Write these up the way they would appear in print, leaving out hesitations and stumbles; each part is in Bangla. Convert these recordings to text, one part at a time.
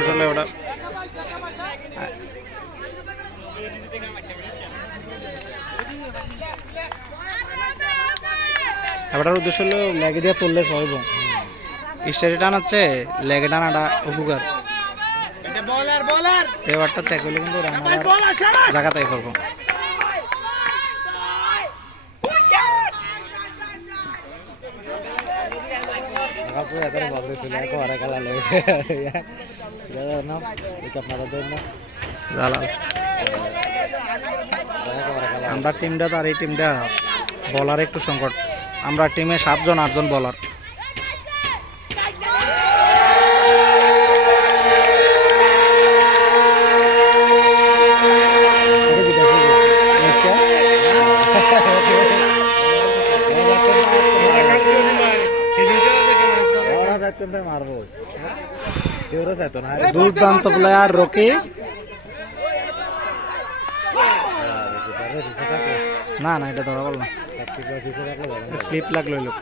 আসলে ওটা ওটার উদ্দেশ্য হলো লেগে দিয়ে তুললে সহব স্টেডি টান হচ্ছে লেগে টানাটা উপকার এবারটা চেক করলে কিন্তু জায়গা তাই করবো আমরা টিমটা তো আর এই টিমটা বলার একটু সংকট আমরা টিমে 7 জন 8 জন বলার দুর্দান্ত প্লেয়ার রকি না না এটা ধরা বল না স্লিপ লাগলো লোক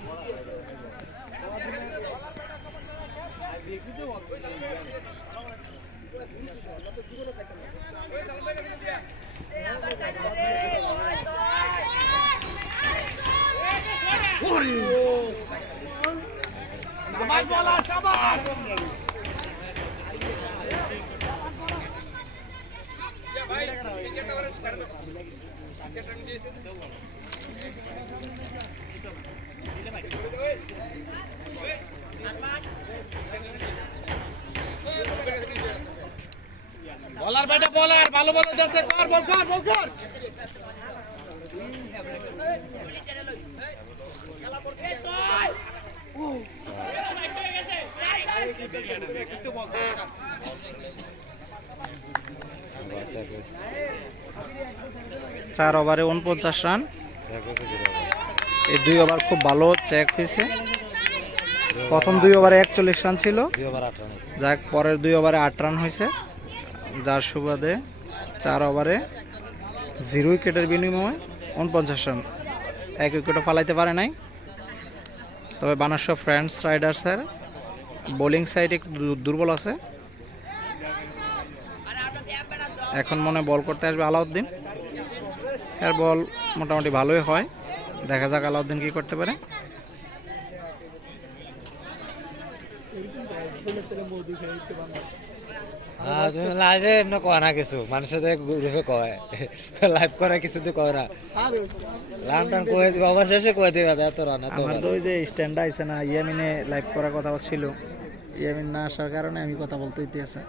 বলার বেটা বলার ভালো ভালো দেশে কর বল কর বল কর খেলা করতে চার ওভারে 49 রান এই 2 ওভার খুব ভালো চেক হয়েছে প্রথম 2 ওভারে 41 রান ছিল যাক পরের 2 ওভারে 8 রান হয়েছে যার সুবাদে 4 ওভারে 0 উইকেটের বিনিময়ে 49 রান 1 উইকেটও ফালাইতে পারে নাই তবে বানারসহ ফ্রেন্ডস রাইডার্সের বোলিং সাইড একটু দুর্বল আছে এখন মনে বল করতে আসবে আলাউদ্দিন এর বল মোটামুটি ভালোই হয় দেখা যাক আলাউদ্দিন কি করতে পারে লাইভে এমনি কয় না কিছু মানুষের গ্রুপে কয় লাইভ করে কিছু তো কয় না রান টান কয়ে দিবে অবশেষে কয়ে দিবে এত রান এত আমার তো ওই যে স্ট্যান্ড আইছে না ইয়ামিনে লাইভ করার কথা ছিল ইয়ামিন না আসার কারণে আমি কথা বলতে হইতে আছে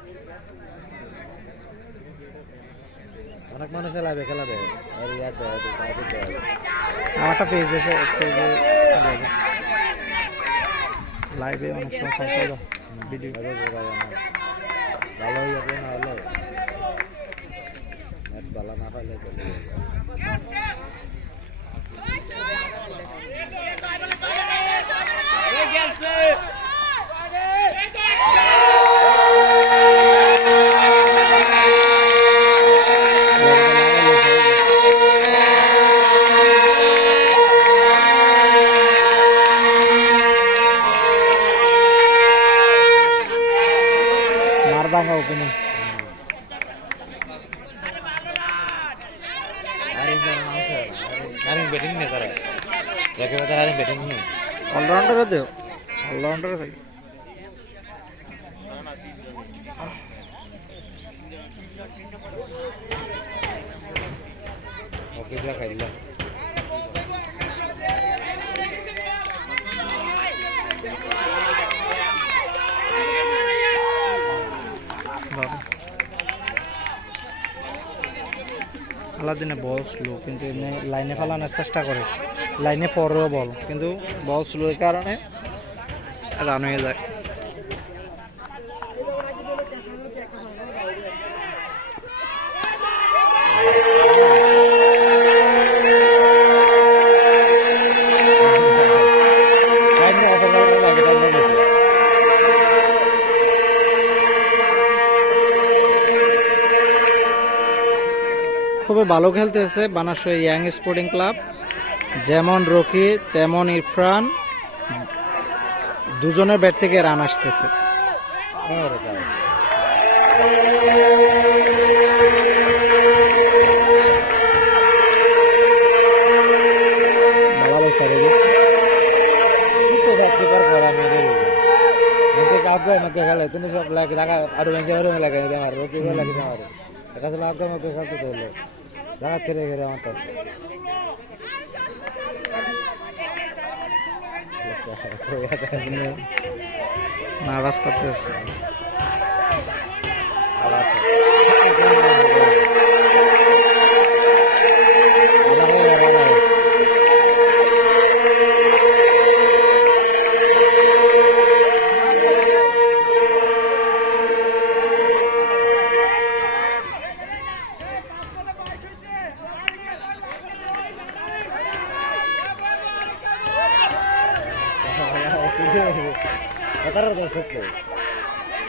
অনেক মানুষের লাইভে খেলা দেয় আর ইয়ার দেয় আমারটা পেজ আছে লাইভে অনেক সময় ভিডিও ভালো হয়ে যাবে না হলে নেট ভালো না পাইলে মারদাঙ্গা ওপেনিং ব্যাটিং নেই তারা একেবারে ব্যাটিং নেই অলরাউন্ডার দেও অলরাউন্ডার ভাই ওকে যা খাইলা আলাদিনে বল স্লো কিন্তু এমনি লাইনে ফেলানোর চেষ্টা করে লাইনে পরেও বল কিন্তু বল স্লোর কারণে রান হয়ে যায় খুবই ভালো খেলতেছে বানারসহ ইয়াং স্পোর্টিং ক্লাব যেমন রকি তেমন ইরফান দুজনের ব্যাট থেকে রান আসতেছে খেলে তিনি সব লাগে টাকা আরো ব্যাংকে আরো লাগে আমার রোগ লাগে আমার এটা ছিল আগে আমাকে খেলতে চললো টাকা খেলে খেলে আমার তো নার্ভাস করতেছে।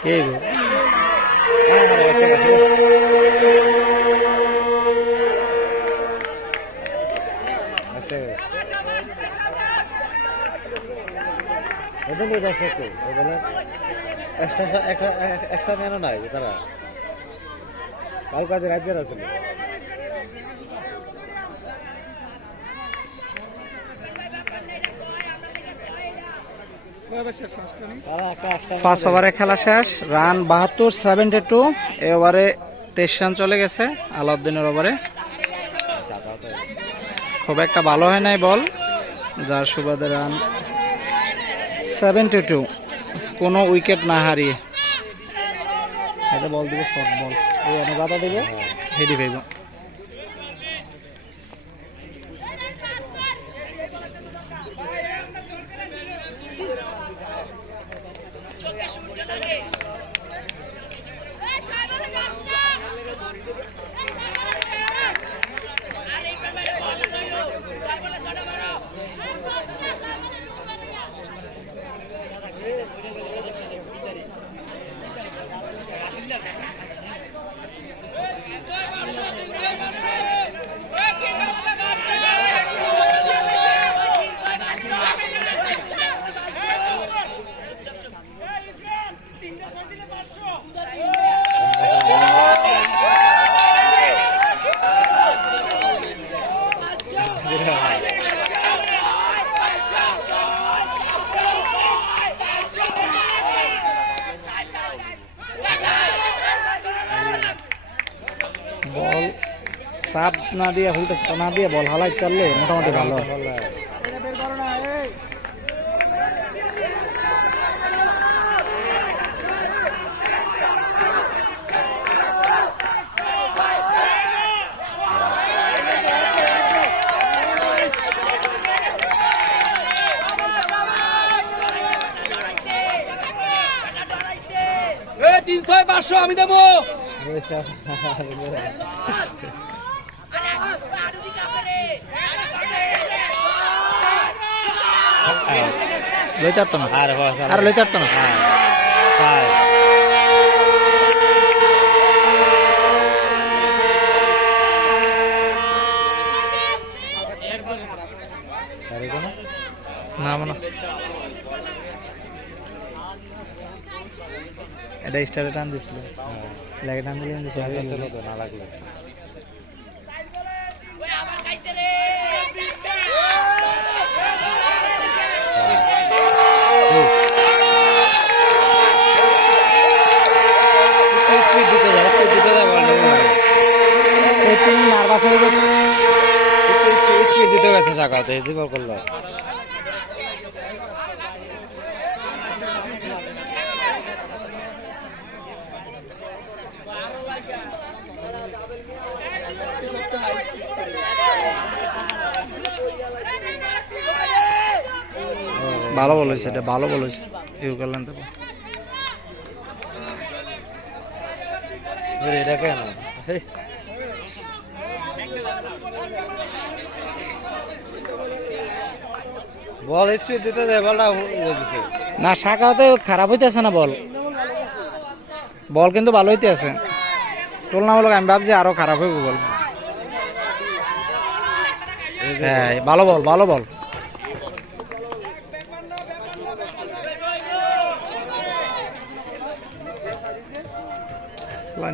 কে গো? এক্সট্রা মেনও নাই তারা কাল কাজে রাজ্যের আসলে পাঁচ ওভারে খেলা শেষ, রান 72, 72। এই ওভারে 23 রান চলে গেছে আলাউদ্দিনের ওভারে। খুব একটা ভালো হয় নাই বল, যার সুবাদে রান 72, কোনো উইকেট না হারিয়ে। এটা বল দিবে শর্ট বল, এই অনেক বাধা দিবে, হেডি পাইব। বল সাপ না দিয়ে হুলটা না দিয়ে বল হালাই করলে মোটামুটি ভালো। আমি দেবো লইতে পারতো না, আর লইতে পারতো না। না মানে এটা স্টারে টান দিছিল, লাগে টান দিলে ছিল তো না লাগলো। স্পিড দিতে যায়, স্পিড দিতে যায়, নার্ভাস হয়ে গেছে, স্পিড দিতে গেছে শাখাতে জীবন করলো। ভালো বল হয়েছে, এটা ভালো বল হয়েছে। ইউকারল্যান্ড থেকে এটা কেন বল স্পিড দিতে যায়, বলটা দিছে না, শাখাতে খারাপ হইতেছে না বল, বল কিন্তু ভালো হইতে আছে তুলনামূলক। আমি ভাবছি আরো খারাপ হইব বল। হ্যাঁ ভালো বল, ভালো বল।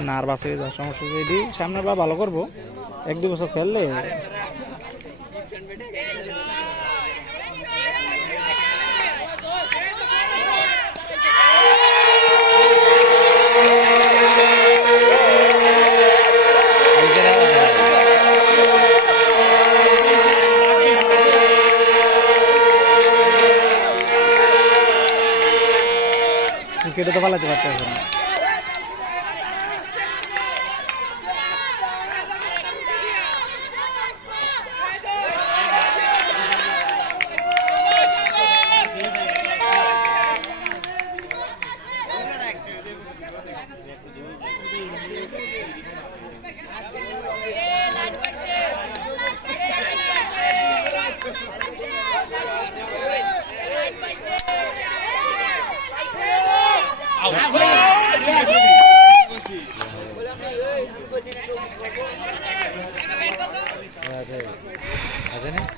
নার্ভাস হয়ে যাওয়ার সমস্যা যদি সামনে বা ভালো করবো 1-2 বছর খেললে ক্রিকেটে তো পালাতে পারতেছে না।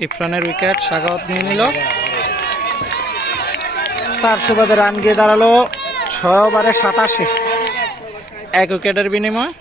ইরফানের উইকেট সাগাওয়াত নিয়ে নিল, তার সুবাদে রান গিয়ে দাঁড়ালো 6 ওভারে 87, 1 উইকেটের বিনিময়।